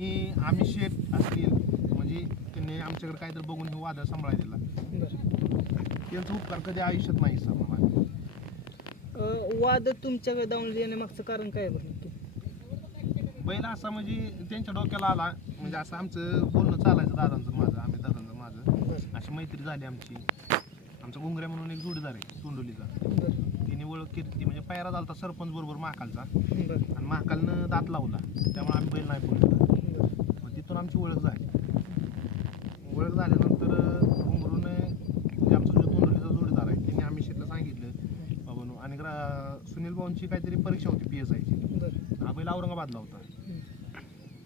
की आम्ही शेत असतील म्हणजे त्यांनी आमच्याकडे काहीतरी बघून हे वादळ सांभाळा दिला. त्यांचा उपकार कधी आयुष्यात नाही सर मला वाद तुमच्याकडे जाऊन येण्यामागचं कारण काय आहे बरं नक्की? बैल असा म्हणजे त्यांच्या डोक्याला आला म्हणजे असं आमचं बोलणं चालायचं दादांचं माझं आम्ही दादांचं माझं. अशी मैत्री झाली आमची. आमचा गुंगऱ्या म्हणून एक जोडीदार आहे तोंडोलीचा. बरं. तिने ओळख कीर्ती म्हणजे पायरा झालता सरपंच बरोबर महाकालचा. बरं. आणि महाकालनं दात लावला त्यामुळे आम्ही बैल नाही बोललो मग तिथून आमची ओळख झाली. ओळख झाल्यानंतर घुंगरून म्हणजे आमचा जो तोंडलीचा जोडीदार आहे त्यांनी आम्ही शेतला सांगितलं बाबांनो आणि ग्रा- सुनील भाऊंची काहीतरी परीक्षा होती पी एस आयची हा बैल औरंगाबादला होता.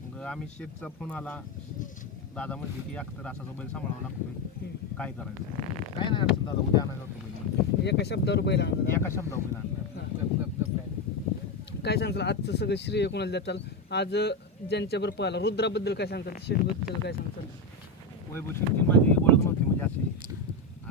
मग आम्ही शेतचा फोन आला. दादा म्हणते की अख्तर असाचा बैल सांभाळावा लागतोय. हम्म. काय करायचं? काय नाही अडचण दादा उद्या आणायला बैल म्हणते. एका शब्दावर बैल आणला एका शब्दावर बैल आणला काय सांगताल? आजचं सगळं श्रेय कोणाला देताल? आज ज्यांच्यावर पाहिला रुद्राबद्दल काय सांगताल? शेटबद्दल काय सांगताल? वैभव शेट्टी माझी ओळख नव्हती म्हणजे अशी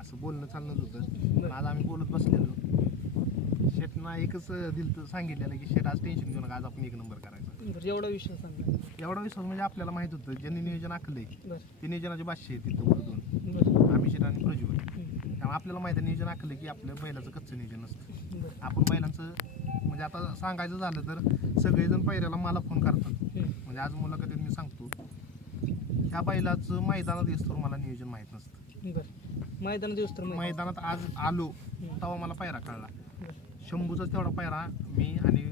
असं बोलणं चालणंच होतं. पण आज आम्ही बोलत बसलेलो. शेटना एकच दिलं सांगितलेलं की शेट आज टेन्शन घेऊ नका आज आपण एक नंबर करायचा. एवढा विषय सांगा एवढा विश्वास म्हणजे आपल्याला माहीत होतं. ज्यांनी नियोजन आखलंय बरं. ते नियोजनाचे आहे तिथं वरतून. बरं. आम्ही शेट आणि प्रज्वल. त्यामुळे आपल्याला माहिती नियोजन आखलं की आपल्या बैलाचं कच्चं नियोजन बरं. आपण बैलांचं म्हणजे आता सांगायचं झालं तर सगळेजण पहिल्याला मला फोन करतात. म्हणजे आज मुलाखतीत मी सांगतो ह्या बैलाचं मैदानात येस्तोर मला नियोजन माहीत नसतं बरं मैदानात दिवस तर. मैदानात आज आलो. तेव्हा मला पायरा कळला. शंभूचा तेवढा पायरा मी आणि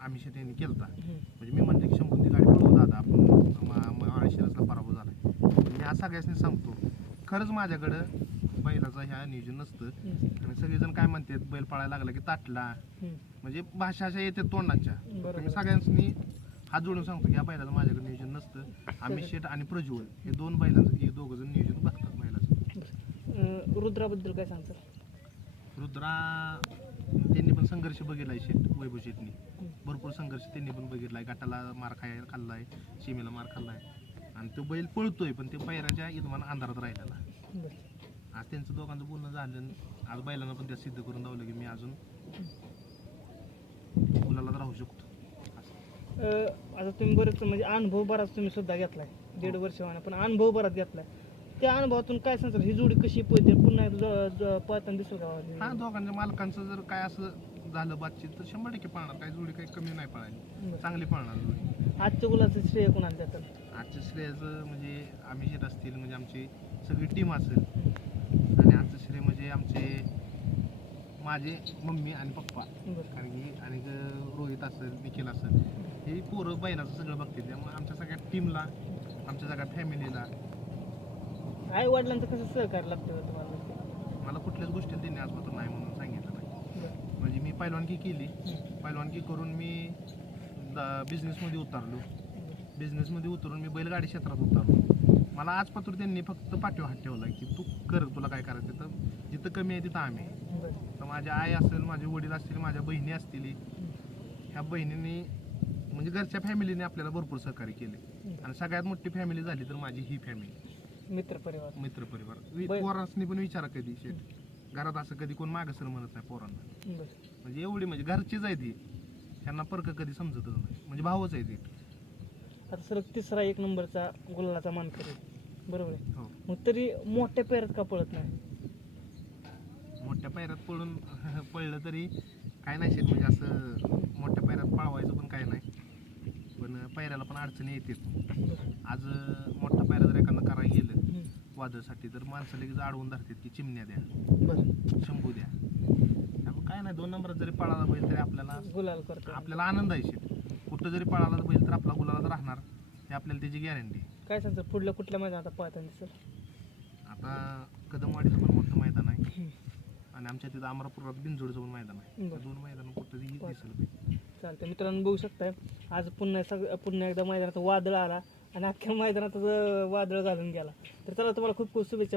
आम्ही शेट यांनी केलता हम्म. म्हणजे मी म्हणते की शंभून ती गाडी पळवू दादा आपण आळशिरसला पराभव झाला मी आज सगळ्यांनी सांगतो खरंच माझ्याकडं बैलाचं ह्या नियोजन नसतं. आणि सगळेजण काय म्हणतात बैल पळायला लागला की ताटला. म्हणजे भाषा अशा येतात तोंडाच्या. बरोबर. तर मी सगळ्यांनी हात जोडून सांगतो की या बैलाचं माझ्याकडे नियोजन नसतं. आम्ही शेट आणि प्रज्वल हे दोन बैलांचं हे दोघं जण नियोजन बघतात बैलाचं. रुद्राबद्दल काय सांगताल रुद्रा त्यांनी पण संघर्ष बघितलाय शेट वैभव शेटनी भरपूर संघर्ष त्यांनी पण बघितलाय. गटाला मार खाय खाल्लाय सीमेला मार खाल्लाय. आणि तो बैल पळतोय पण ते पैराच्या इथमान अंधारात राहिलेला. आज त्यांचं दोघांचं बोलणं झालं आज बैलांना पण त्या सिद्ध करून दावलं की मी अजून मुलाला राहू शकतो. असं. अं, आता तुम्ही बरेच म्हणजे अनुभव बराच तुम्ही सुद्धा घेतलाय. दीड वर्ष होणार पण अनुभव बराच घेतलाय. त्या अनुभवातून काय सांगतात ही जोडी कशी पळते? पुन्हा एकदा ज- ज- पळताना दिसेल हा का दोघांच्या मालकांचं जर काय असं झालं बातचीत तर शंभर टक्के पळणार. काही जोडी काही कमी नाही बरं. चांगली पळणार जोडी. आजच्या गुलाचं श्रेय कोणाला देतात? आजच्या श्रेयाचं म्हणजे आम्ही शेत असतील म्हणजे आमची सगळी टीम असेल श्रेय म्हणजे आमचे माझे मम्मी आणि पप्पा. बरं. कारण की आणि रोहित असेल निखिल असेल हे पोरं बैलाचं सगळं बघतील. त्यामुळे आमच्या सगळ्या टीमला आमच्या सगळ्या फॅमिलीला आई वडिलांचं कसं सहकार्य लागतं तुम्हाला? मला कुठल्याच गोष्टीला त्यांनी आजपर्यंत नाही म्हणून सांगितलं नाही. बरं. म्हणजे मी पैलवानकी केली. हम्म. पैलवानकी करून मी बिझनेसमध्ये उतरलो. बिझनेसमध्ये उतरून मी बैलगाडी क्षेत्रात उतरलो. मला आजपासून त्यांनी फक्त पाठीवर हात ठेवला की तू कर तुला काय करायचं तर जिथं कमी आहे तिथं आम्ही आहे. तर माझी आई असेल माझे वडील असतील माझ्या बहिणी असतील ह्या बहिणींनी म्हणजे घरच्या फॅमिलीने आपल्याला भरपूर सहकार्य केले. आणि सगळ्यात मोठी फॅमिली झाली तर माझी ही फॅमिली. मित्र परिवार मित्रपरिवार. वि- बै- पोरांनी पण विचारा कधी शेट घरात असं कधी कोण मागं सर म्हणत नाही पोरांना. म्हणजे एवढी म्हणजे घरचीच आहे ती. त्यांना परक कधी समजतच नाही. म्हणजे भावच आहे ती. आता सर तिसरा एक नंबरचा गुलालाचा मान करेल बरोबर आहे? हो. मग तरी मोठ्या पेरात का पळत नाही? मोठ्या पायऱ्यात पळून पळलं तरी काय नाही शेत म्हणजे असं मोठ्या पायऱ्यात पळवायचं पण काय नाही. पण पायऱ्याला पण अडचणी बरं. आज मोठ्या पायऱ्या जर एखादं करायला गेलं. वादळसाठी तर माणसं लगेच अडवून धरतात की चिमण्या द्या. बरं. शंभू द्या. त्यामुळे काय नाही दोन नंबरात जरी पळाला बैल तरी आपल्याला गुलाल करतो आपल्याला आनंद आहे शेत. कुठं जरी पळाला बैल तर आपला गुलालात राहणार. हे आपल्याला त्याची गॅरंटी काय सांगतात पुढल्या कुठल्या मैदानात पळताना दिसत आता कदमवाडीचं पण मोठं मैदान आहे. आणि आमच्या तिथं अमरापुरात बिनजोडचं पण मैदान आहे. बरं. त्या दोन मैदान कुठं दिसेल बरं. बैल. चालतं मित्रांनो बघू शकताय आज पुन्हा सग पुन्हा एकदा मैदानात वादळ आला आणि अख्ख्या मैदानात वादळ घालून गेला. तर चला तुम्हाला खूप खूप शुभेच्छा.